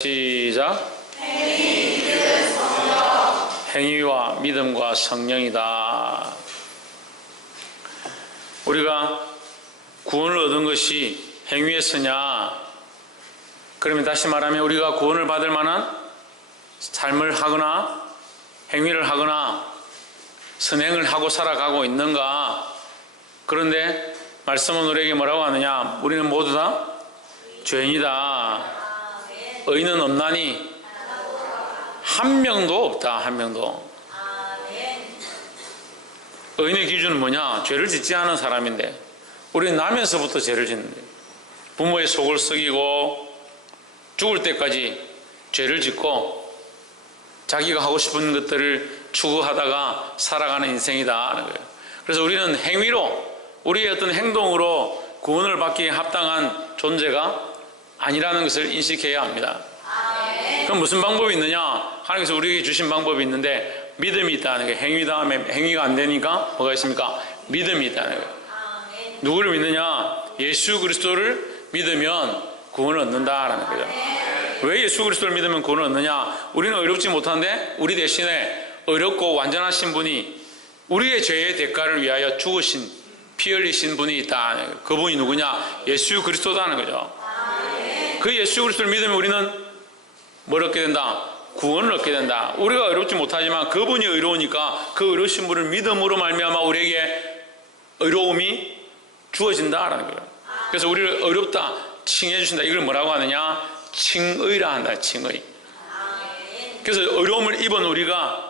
시작. 행위와 믿음과 성령이다. 우리가 구원을 얻은 것이 행위에서냐? 그러면 다시 말하면 우리가 구원을 받을 만한 삶을 하거나 행위를 하거나 선행을 하고 살아가고 있는가? 그런데 말씀은 우리에게 뭐라고 하느냐? 우리는 모두 다 죄인이다. 의인은 없나니 한 명도 없다. 한 명도. 의인의 기준은 뭐냐? 죄를 짓지 않은 사람인데 우리는 나면서부터 죄를 짓는데 부모의 속을 썩이고 죽을 때까지 죄를 짓고 자기가 하고 싶은 것들을 추구하다가 살아가는 인생이다 하는 거예요. 그래서 우리는 행위로 우리의 어떤 행동으로 구원을 받기에 합당한 존재가 아니라는 것을 인식해야 합니다. 그럼 무슨 방법이 있느냐? 하나님께서 우리에게 주신 방법이 있는데 믿음이 있다는 거예요. 행위 다음에 행위가 안 되니까 뭐가 있습니까? 믿음이 있다는 거예요. 누구를 믿느냐? 예수 그리스도를 믿으면 구원을 얻는다라는 거죠. 왜 예수 그리스도를 믿으면 구원을 얻느냐? 우리는 의롭지 못한데 우리 대신에 의롭고 완전하신 분이 우리의 죄의 대가를 위하여 죽으신 피 흘리신 분이 있다. 그분이 누구냐? 예수 그리스도라는 거죠. 그 예수 그리스도를 믿으면 우리는 뭘 얻게 된다? 구원을 얻게 된다. 우리가 의롭지 못하지만 그분이 의로우니까 그 의로우신 분을 믿음으로 말미암아 우리에게 의로움이 주어진다라는 거예요. 그래서 우리를 의롭다 칭해 주신다. 이걸 뭐라고 하느냐? 칭의라 한다. 칭의. 그래서 의로움을 입은 우리가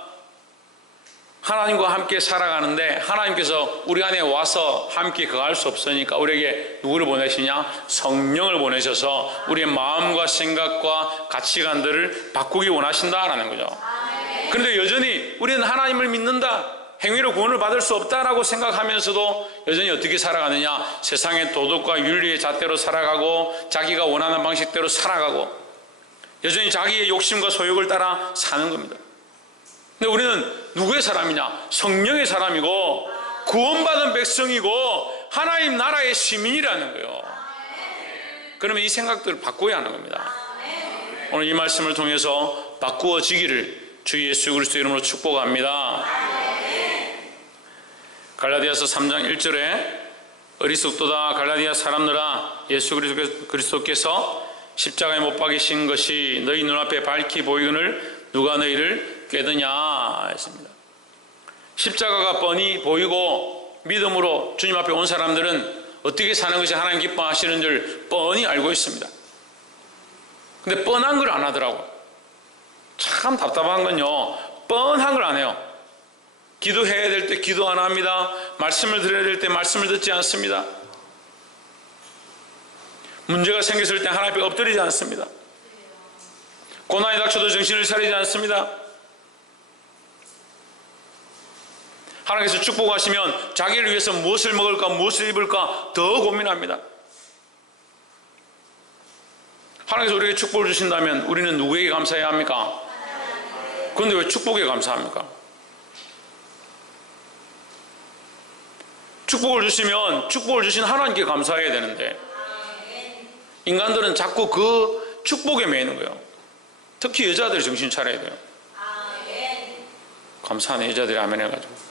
하나님과 함께 살아가는데 하나님께서 우리 안에 와서 함께 거할 수 없으니까 우리에게 누구를 보내시냐? 성령을 보내셔서 우리의 마음과 생각과 가치관들을 바꾸기 원하신다라는 거죠. 그런데 여전히 우리는 하나님을 믿는다, 행위로 구원을 받을 수 없다라고 생각하면서도 여전히 어떻게 살아가느냐? 세상의 도덕과 윤리의 잣대로 살아가고 자기가 원하는 방식대로 살아가고 여전히 자기의 욕심과 소욕을 따라 사는 겁니다. 근데 우리는 누구의 사람이냐? 성령의 사람이고 구원받은 백성이고 하나님 나라의 시민이라는 거예요. 그러면 이 생각들을 바꿔야 하는 겁니다. 오늘 이 말씀을 통해서 바꾸어지기를 주 예수 그리스도 이름으로 축복합니다. 갈라디아서 3장 1절에 어리석도다 갈라디아 사람들아, 예수 그리스도께서 십자가에 못 박이신 것이 너희 눈앞에 밝히 보이거늘 누가 너희를 꾀드냐 했습니다. 십자가가 뻔히 보이고 믿음으로 주님 앞에 온 사람들은 어떻게 사는 것이 하나님 기뻐하시는 줄 뻔히 알고 있습니다. 근데 뻔한 걸 안 하더라고. 참 답답한 건요, 뻔한 걸 안 해요. 기도해야 될 때 기도 안 합니다. 말씀을 드려야 될 때 말씀을 듣지 않습니다. 문제가 생겼을 때 하나님 앞에 엎드리지 않습니다. 고난이 닥쳐도 정신을 차리지 않습니다. 하나님께서 축복하시면 자기를 위해서 무엇을 먹을까 무엇을 입을까 더 고민합니다. 하나님께서 우리에게 축복을 주신다면 우리는 누구에게 감사해야 합니까? 그런데 왜 축복에 감사합니까? 축복을 주시면 축복을 주신 하나님께 감사해야 되는데 인간들은 자꾸 그 축복에 매이는 거예요. 특히 여자들이 정신 차려야 돼요. 감사하네, 여자들이 아멘 해가지고.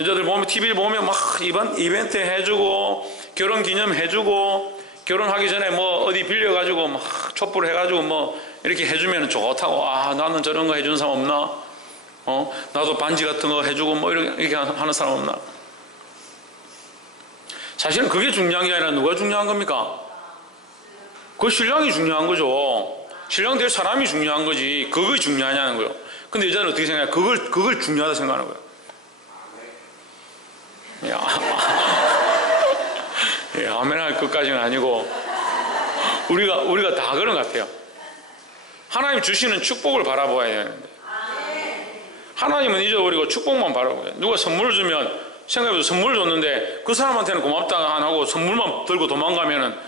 여자들 보면 TV를 보면 막 이벤트 해주고 결혼 기념 해주고 결혼하기 전에 뭐 어디 빌려가지고 막 촛불 해가지고 뭐 이렇게 해주면 좋다고. 아, 나는 저런 거 해주는 사람 없나? 나도 반지 같은 거 해주고 뭐 이렇게 하는 사람 없나? 사실은 그게 중요한 게 아니라 누가 중요한 겁니까? 그 신랑이 중요한 거죠. 신랑 될 사람이 중요한 거지. 그게 중요하냐는 거예요. 근데 여자는 어떻게 생각해요? 그걸 중요하다 생각하는 거예요. 예, 아멘 할 것까지는 아니고 우리가 다 그런 것 같아요. 하나님 주시는 축복을 바라보아야 되는데 하나님은 잊어버리고 축복만 바라보아요. 누가 선물을 주면 생각해보세요. 선물을 줬는데 그 사람한테는 고맙다 안 하고 선물만 들고 도망가면은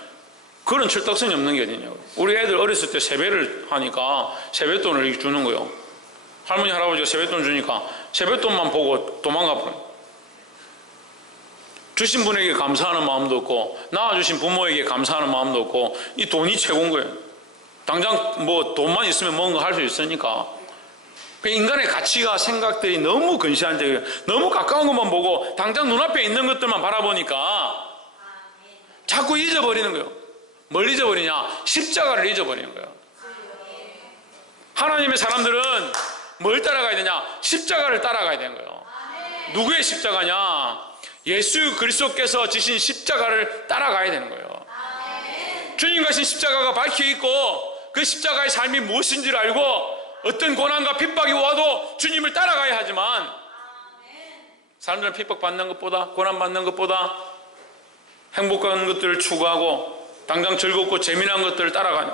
그런 철딱선이 없는 게 어디냐고. 우리 애들 어렸을 때 세배를 하니까 세뱃돈을 이렇게 주는 거예요. 할머니 할아버지가 세뱃돈 주니까 세뱃돈만 보고 도망가 버려요. 주신 분에게 감사하는 마음도 없고 낳아주신 부모에게 감사하는 마음도 없고 이 돈이 최고인 거예요. 당장 뭐 돈만 있으면 뭔가 할 수 있으니까. 인간의 가치가 생각들이 너무 근시안적이에요. 너무 가까운 것만 보고 당장 눈앞에 있는 것들만 바라보니까 자꾸 잊어버리는 거예요. 뭘 잊어버리냐? 십자가를 잊어버리는 거예요. 하나님의 사람들은 뭘 따라가야 되냐? 십자가를 따라가야 되는 거예요. 누구의 십자가냐? 예수 그리스도께서 지신 십자가를 따라가야 되는 거예요. 주님 가신 십자가가 밝혀있고 그 십자가의 삶이 무엇인지를 알고 어떤 고난과 핍박이 와도 주님을 따라가야 하지만 사람들은 핍박받는 것보다 고난받는 것보다 행복한 것들을 추구하고 당장 즐겁고 재미난 것들을 따라가는.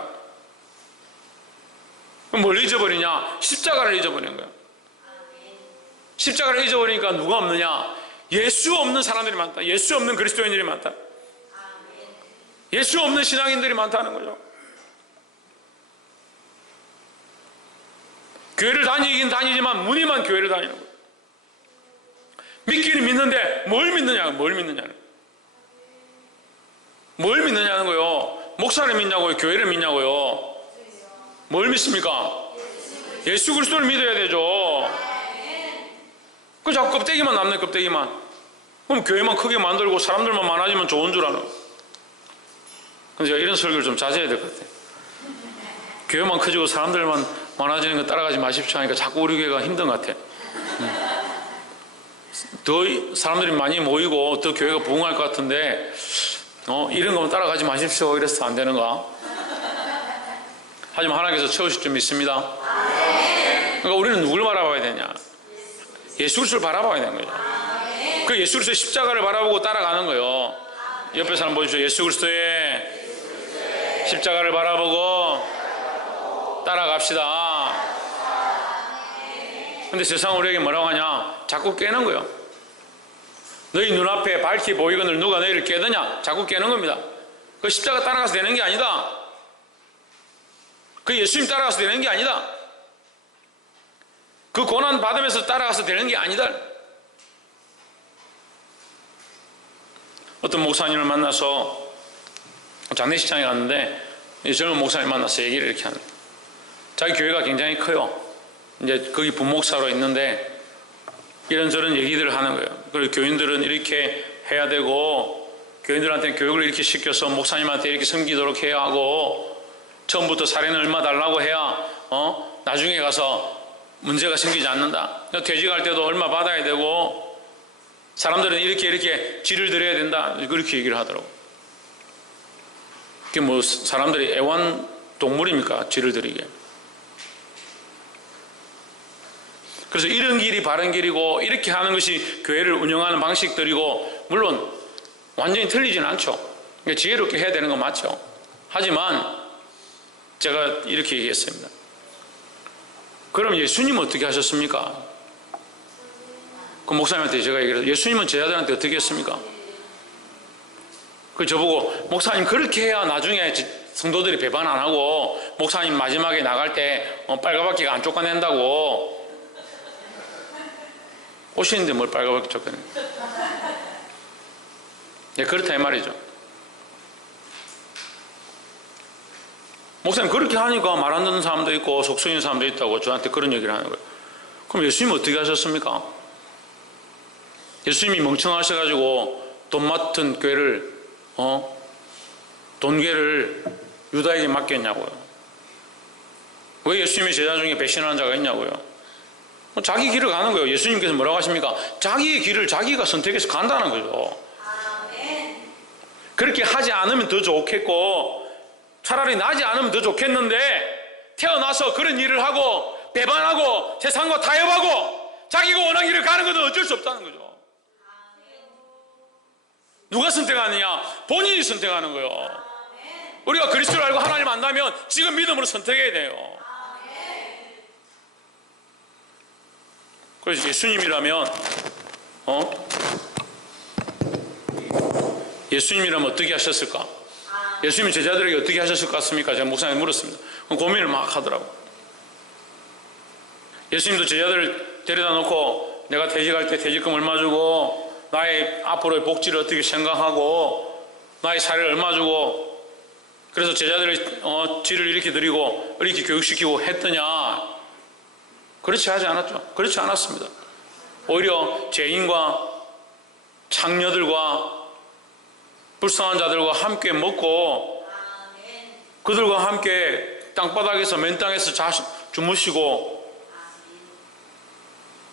그럼 뭘 잊어버리냐? 십자가를 잊어버리는 거예요. 십자가를 잊어버리니까 누가 없느냐? 예수 없는 사람들이 많다. 예수 없는 그리스도인들이 많다. 예수 없는 신앙인들이 많다는 거죠. 교회를 다니긴 다니지만 무늬만 교회를 다니는 거예요. 믿기는 믿는데 뭘 믿느냐는 거예요. 목사를 믿냐고요? 교회를 믿냐고요? 뭘 믿습니까? 예수 그리스도를 믿어야 되죠. 그 자꾸 껍데기만 남네. 껍데기만. 그럼 교회만 크게 만들고 사람들만 많아지면 좋은 줄 아는. 근데 제가 이런 설교를 좀 자제해야 될 것 같아요. 교회만 커지고 사람들만 많아지는 거 따라가지 마십시오 하니까 자꾸 우리 교회가 힘든 것 같아. 더 사람들이 많이 모이고 더 교회가 부흥할 것 같은데 이런 거만 따라가지 마십시오 이래서 안 되는가? 하지만 하나님께서 채우실 줄 믿습니다. 그러니까 우리는 누굴 바라봐야 되냐? 예수 그리스도를 바라봐야 되는 거죠. 그 예수 그리스도의 십자가를 바라보고 따라가는 거예요. 옆에 사람 보십시오. 예수 그리스도의 십자가를 바라보고 따라갑시다. 근데 세상 우리에게 뭐라고 하냐? 자꾸 깨는 거예요. 너희 눈앞에 밝히 보이거늘 누가 너희를 깨드냐? 자꾸 깨는 겁니다. 그 십자가 따라가서 되는 게 아니다. 그 예수님 따라가서 되는 게 아니다. 그 고난 받으면서 따라가서 되는 게 아니다. 어떤 목사님을 만나서 장례식장에 갔는데 젊은 목사님 만나서 얘기를 이렇게 하는 거예요. 자기 교회가 굉장히 커요. 이제 거기 부목사로 있는데 이런저런 얘기들을 하는 거예요. 그리고 교인들은 이렇게 해야 되고 교인들한테 교육을 이렇게 시켜서 목사님한테 이렇게 섬기도록 해야 하고 처음부터 사례는 얼마 달라고 해야 나중에 가서 문제가 생기지 않는다. 퇴직할 때도 얼마 받아야 되고 사람들은 이렇게 지를 드려야 된다. 그렇게 얘기를 하더라고. 그게 뭐 사람들이 애완동물입니까? 지를 드리게. 그래서 이런 길이 바른 길이고 이렇게 하는 것이 교회를 운영하는 방식들이고 물론 완전히 틀리지는 않죠. 그러니까 지혜롭게 해야 되는 건 맞죠. 하지만 제가 이렇게 얘기했습니다. 그럼 예수님 어떻게 하셨습니까? 그 목사님한테 제가 얘기를 해서 예수님은 제자들한테 어떻게 했습니까? 그 저보고 목사님 그렇게 해야 나중에 성도들이 배반 안 하고 목사님 마지막에 나갈 때 빨가벗기가 안 쫓아낸다고. 오시는데 뭘 빨가벗기 쫓아내. 예, 그렇다 이 말이죠. 목사님 그렇게 하니까 말 안 듣는 사람도 있고 속 쏘이는 사람도 있다고 저한테 그런 얘기를 하는 거예요. 그럼 예수님 어떻게 하셨습니까? 예수님이 멍청하셔가지고 돈 맡은 꾀를 돈괴를 유다에게 맡겼냐고요. 왜 예수님의 제자 중에 배신하는 자가 있냐고요. 자기 길을 가는 거예요. 예수님께서 뭐라고 하십니까? 자기의 길을 자기가 선택해서 간다는 거죠. 그렇게 하지 않으면 더 좋겠고 차라리 나지 않으면 더 좋겠는데 태어나서 그런 일을 하고 배반하고 세상과 타협하고 자기가 원하는 길을 가는 것은 어쩔 수 없다는 거죠. 누가 선택하느냐? 본인이 선택하는 거예요. 우리가 그리스도를 알고 하나님 안다면 지금 믿음으로 선택해야 돼요. 그래서 예수님이라면 예수님이라면 어떻게 하셨을까? 예수님이 제자들에게 어떻게 하셨을 것 같습니까? 제가 목사님께 물었습니다. 고민을 막 하더라고. 예수님도 제자들을 데려다 놓고 내가 퇴직할 때 퇴직금 얼마 주고 나의 앞으로의 복지를 어떻게 생각하고 나의 사례를 얼마 주고 그래서 제자들의 질을 이렇게 드리고 이렇게 교육시키고 했더냐? 그렇지 하지 않았죠. 그렇지 않았습니다. 오히려 죄인과 창녀들과 불쌍한 자들과 함께 먹고 그들과 함께 땅바닥에서 맨 땅에서 주무시고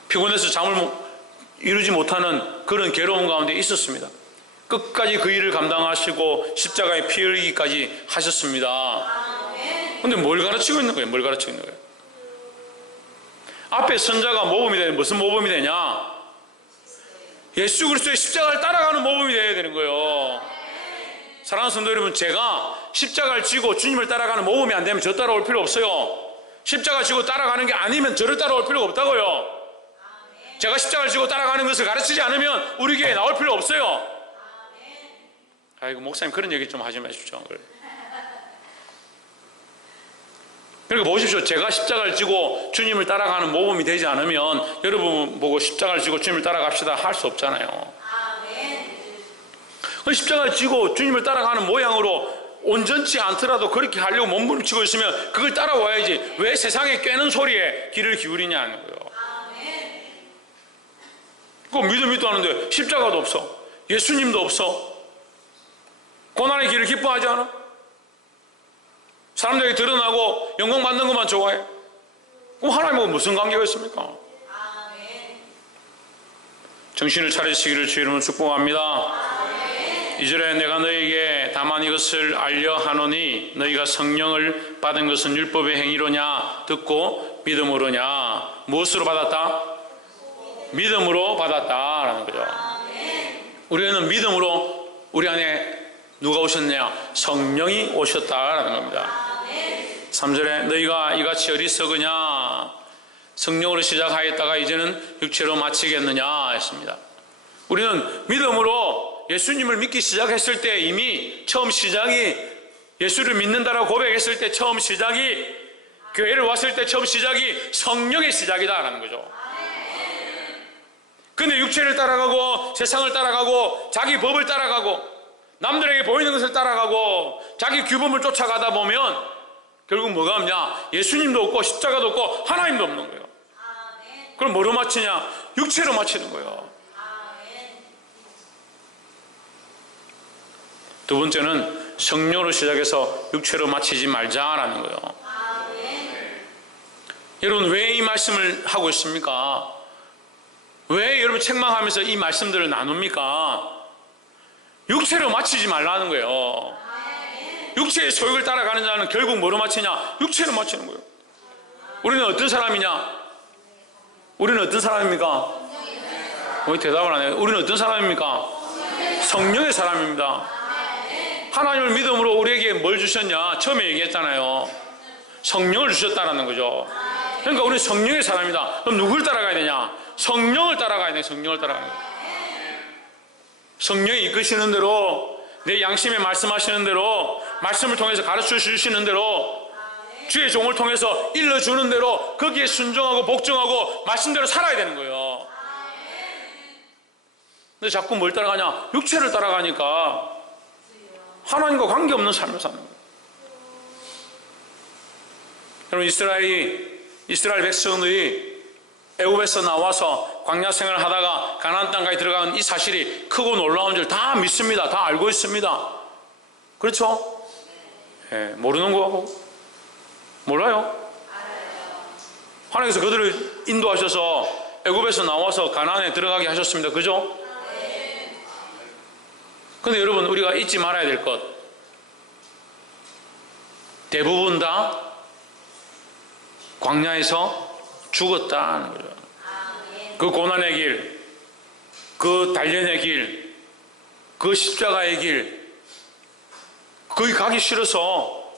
피곤해서 잠을 이루지 못하는 그런 괴로움 가운데 있었습니다. 끝까지 그 일을 감당하시고 십자가에 피 흘리기까지 하셨습니다. 그런데 뭘 가르치고 있는 거예요? 뭘 가르치고 있는 거예요? 앞에 선자가 모범이 되는 무슨 모범이 되냐? 예수 그리스도의 십자가를 따라가는 모범이 되어야 되는 거예요. 사랑하는 성도 여러분, 제가 십자가를 지고 주님을 따라가는 모범이 안 되면 저 따라올 필요 없어요. 십자가 지고 따라가는 게 아니면 저를 따라올 필요가 없다고요. 제가 십자가를 지고 따라가는 것을 가르치지 않으면 우리 교회에 나올 필요 없어요. 아이고 목사님 그런 얘기 좀 하지 마십시오. 그러니까 보십시오. 제가 십자가를 지고 주님을 따라가는 모범이 되지 않으면 여러분 보고 십자가를 지고 주님을 따라갑시다 할 수 없잖아요. 십자가를 지고 주님을 따라가는 모양으로 온전치 않더라도 그렇게 하려고 몸부림치고 있으면 그걸 따라와야지. 왜 세상에 꿰는 소리에 귀를 기울이냐는 거예요. 그거 믿음도 하는데 십자가도 없어. 예수님도 없어. 고난의 길을 기뻐하지 않아? 사람들에게 드러나고 영광 받는 것만 좋아해. 그럼 하나님하고 무슨 관계가 있습니까? 정신을 차리시기를 주 이름으로 축복합니다. 2절에 내가 너희에게 다만 이것을 알려 하노니 너희가 성령을 받은 것은 율법의 행위로냐 듣고 믿음으로냐. 무엇으로 받았다? 믿음으로 받았다라는 거죠. 우리는 믿음으로 우리 안에 누가 오셨냐? 성령이 오셨다라는 겁니다. 3절에 너희가 이같이 어리석으냐? 성령으로 시작하였다가 이제는 육체로 마치겠느냐 했습니다. 우리는 믿음으로 예수님을 믿기 시작했을 때 이미 처음 시작이 예수를 믿는다라고 고백했을 때 처음 시작이 교회를 왔을 때 처음 시작이 성령의 시작이다라는 거죠. 근데 육체를 따라가고 세상을 따라가고 자기 법을 따라가고 남들에게 보이는 것을 따라가고 자기 규범을 쫓아가다 보면 결국 뭐가 없냐? 예수님도 없고 십자가도 없고 하나님도 없는 거예요. 그럼 뭐로 마치냐? 육체로 마치는 거예요. 두 번째는 성령으로 시작해서 육체로 마치지 말자라는 거예요. 여러분 왜 이 말씀을 하고 있습니까? 왜 여러분 책망하면서 이 말씀들을 나눕니까? 육체로 마치지 말라는 거예요. 육체의 소욕을 따라가는 자는 결국 뭐로 마치냐? 육체로 마치는 거예요. 우리는 어떤 사람이냐? 우리는 어떤 사람입니까? 왜 대답을 안 해요? 우리는 어떤 사람입니까? 성령의 사람입니다. 하나님을 믿음으로 우리에게 뭘 주셨냐? 처음에 얘기했잖아요. 성령을 주셨다는 거죠. 그러니까 우리는 성령의 사람이다. 그럼 누굴 따라가야 되냐? 성령을 따라가야 돼. 성령을 따라가야 돼. 성령이 이끄시는 대로 내 양심에 말씀하시는 대로 말씀을 통해서 가르쳐 주시는 대로 주의 종을 통해서 일러주는 대로 거기에 순종하고 복종하고 말씀대로 살아야 되는 거예요. 근데 자꾸 뭘 따라가냐? 육체를 따라가니까 하나님과 관계없는 삶을 사는 거예요. 여러분 이스라엘 백성들이 애굽에서 나와서 광야 생활을 하다가 가나안 땅까지 들어간 이 사실이 크고 놀라운 줄 다 믿습니다. 다 알고 있습니다. 그렇죠? 예, 모르는 거하고 몰라요? 하나님께서 그들을 인도하셔서 애굽에서 나와서 가나안에 들어가게 하셨습니다. 그죠? 근데 여러분 우리가 잊지 말아야 될 것, 대부분 다 광야에서 죽었다는 거죠. 그 고난의 길, 그 단련의 길, 그 십자가의 길, 거기 가기 싫어서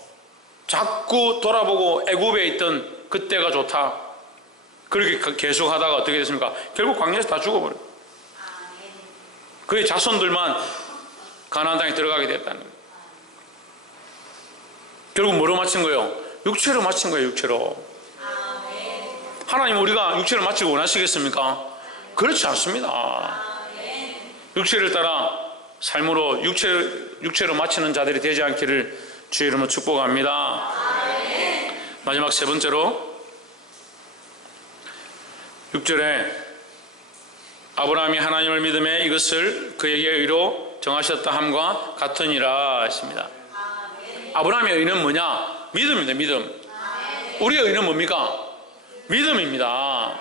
자꾸 돌아보고 애굽에 있던 그때가 좋다. 그렇게 계속 하다가 어떻게 됐습니까? 결국 광야에서 다 죽어버려요. 그의 자손들만 가나안 땅에 들어가게 됐다는 거예요. 결국 뭐로 마친 거예요? 육체로 마친 거예요. 육체로. 하나님 우리가 육체를 마치고 원하시겠습니까? 그렇지 않습니다. 육체를 따라 삶으로 육체로 마치는 자들이 되지 않기를 주의 이름으로 축복합니다. 마지막 세 번째로 6절에 아브라함이 하나님을 믿음에 이것을 그에게 의로 정하셨다 함과 같으니라 했습니다. 아브라함의 의는 뭐냐? 믿음입니다. 믿음. 우리의 의는 뭡니까? 믿음입니다.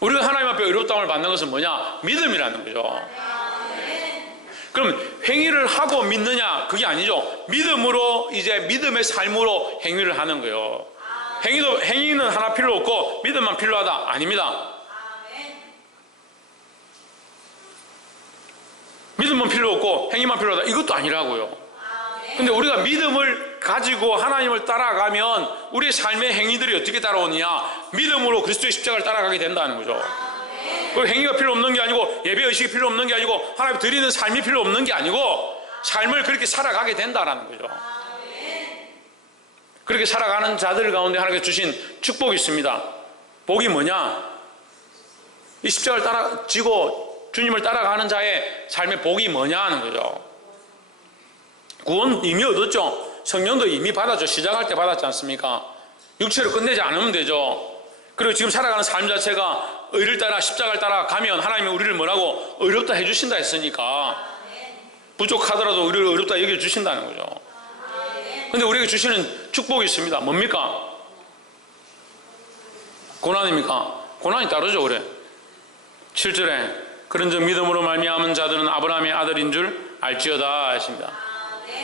우리가 하나님 앞에 의롭다함을 받는 것은 뭐냐? 믿음이라는 거죠. 그럼 행위를 하고 믿느냐? 그게 아니죠. 믿음으로 이제 믿음의 삶으로 행위를 하는 거예요. 행위는 하나 필요 없고 믿음만 필요하다? 아닙니다. 믿음만 필요 없고 행위만 필요하다? 이것도 아니라고요. 근데 우리가 믿음을 가지고 하나님을 따라가면 우리의 삶의 행위들이 어떻게 따라오느냐? 믿음으로 그리스도의 십자가를 따라가게 된다는 거죠. 그 행위가 필요 없는 게 아니고 예배의식이 필요 없는 게 아니고 하나님 드리는 삶이 필요 없는 게 아니고 삶을 그렇게 살아가게 된다는 거죠. 그렇게 살아가는 자들 가운데 하나님께서 주신 축복이 있습니다. 복이 뭐냐? 이 십자가를 지고 주님을 따라가는 자의 삶의 복이 뭐냐 하는 거죠. 구원 이미 얻었죠. 성령도 이미 받았죠. 시작할 때 받았지 않습니까? 육체로 끝내지 않으면 되죠. 그리고 지금 살아가는 삶 자체가 의를 따라 십자가를 따라 가면 하나님이 우리를 뭐라고 의롭다 해주신다 했으니까 부족하더라도 우리를 의롭다 여겨주신다는 거죠. 근데 우리에게 주시는 축복이 있습니다. 뭡니까? 고난입니까? 고난이 따르죠. 그래 7절에 그런즉 믿음으로 말미암은 자들은 아브라함의 아들인 줄 알지어다 하십니다.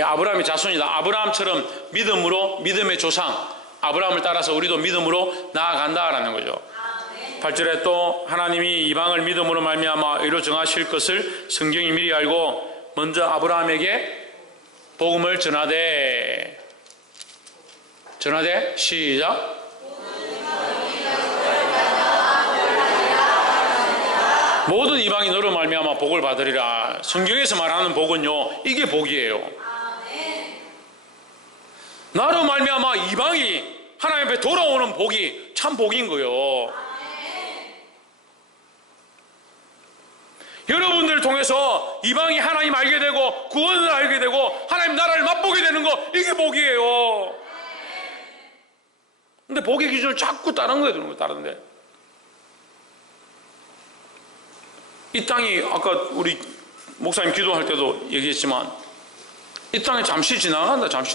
아브라함의 자손이다. 아브라함처럼 믿음으로 믿음의 조상 아브라함을 따라서 우리도 믿음으로 나아간다라는 거죠. 8절에 또 하나님이 이방을 믿음으로 말미암아 의로 정하실 것을 성경이 미리 알고 먼저 아브라함에게 복음을 전하되 시작. 모든 이방이 너로 말미암아 복을 받으리라. 성경에서 말하는 복은요, 이게 복이에요. 나로 말미암아 이방이 하나님 앞에 돌아오는 복이 참 복인 거예요. 여러분들을 통해서 이방이 하나님 알게 되고 구원을 알게 되고 하나님 나라를 맛보게 되는 거, 이게 복이에요. 근데 복의 기준을 자꾸 다른 거에 두는 거예요. 다른데 이 땅이 아까 우리 목사님 기도할 때도 얘기했지만 이 땅에 잠시 지나간다. 잠시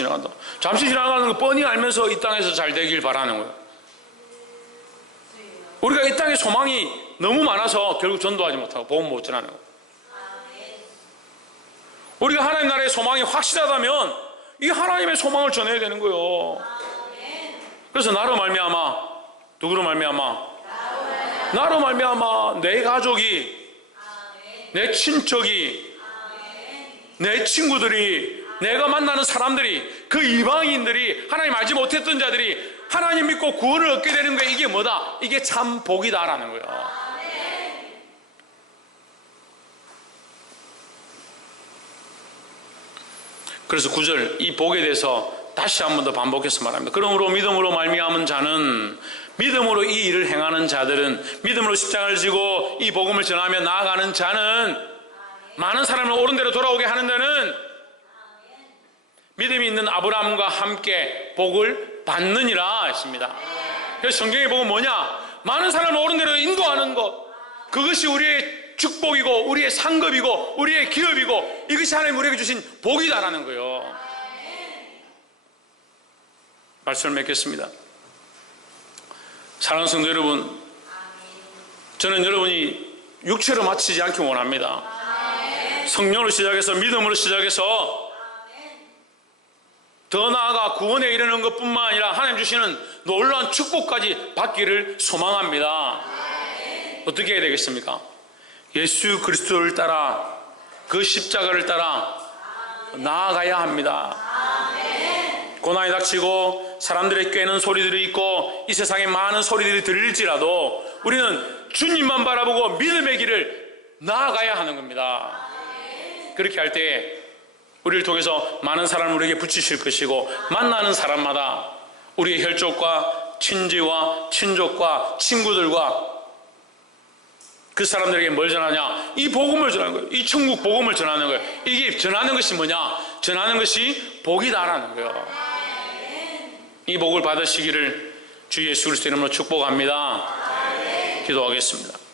지나가는 거 뻔히 알면서 이 땅에서 잘 되길 바라는 거예요. 우리가 이 땅에 소망이 너무 많아서 결국 전도하지 못하고 복음 못 전하는 거예요. 우리가 하나님 나라의 소망이 확실하다면 이 하나님의 소망을 전해야 되는 거예요. 그래서 나로 말미암아, 누구로 말미암아? 나로 말미암아 내 가족이, 내 친척이, 내 친구들이, 내가 만나는 사람들이, 그 이방인들이, 하나님 알지 못했던 자들이 하나님 믿고 구원을 얻게 되는 거예요. 이게 뭐다? 이게 참 복이다라는 거예요. 그래서 9절 이 복에 대해서 다시 한 번 더 반복해서 말합니다. 그러므로 믿음으로 말미암은 자는, 믿음으로 이 일을 행하는 자들은, 믿음으로 십자가를 지고 이 복음을 전하며 나아가는 자는, 많은 사람을 옳은 대로 돌아오게 하는 자는 믿음이 있는 아브라함과 함께 복을 받느니라 했습니다. 그래서 성경의 복은 뭐냐? 많은 사람을 옳은 대로 인도하는 것, 그것이 우리의 축복이고 우리의 상급이고 우리의 기업이고 이것이 하나님 우리에게 주신 복이다라는 거예요. 말씀을 맺겠습니다. 사랑하는 성도 여러분, 저는 여러분이 육체로 마치지 않기 원합니다. 성령으로 시작해서 믿음으로 시작해서 더 나아가 구원에 이르는 것뿐만 아니라 하나님 주시는 놀라운 축복까지 받기를 소망합니다. 어떻게 해야 되겠습니까? 예수 그리스도를 따라, 그 십자가를 따라 나아가야 합니다. 고난이 닥치고 사람들의 꾀는 소리들이 있고 이 세상에 많은 소리들이 들릴지라도 우리는 주님만 바라보고 믿음의 길을 나아가야 하는 겁니다. 그렇게 할 때 우리를 통해서 많은 사람을 우리에게 붙이실 것이고, 만나는 사람마다 우리의 혈족과 친지와 친족과 친구들과 그 사람들에게 뭘 전하냐? 이 복음을 전하는 거예요. 이 천국 복음을 전하는 거예요. 이게 전하는 것이 뭐냐? 전하는 것이 복이다라는 거예요. 이 복을 받으시기를 주 예수 그리스도 이름으로 축복합니다. 기도하겠습니다.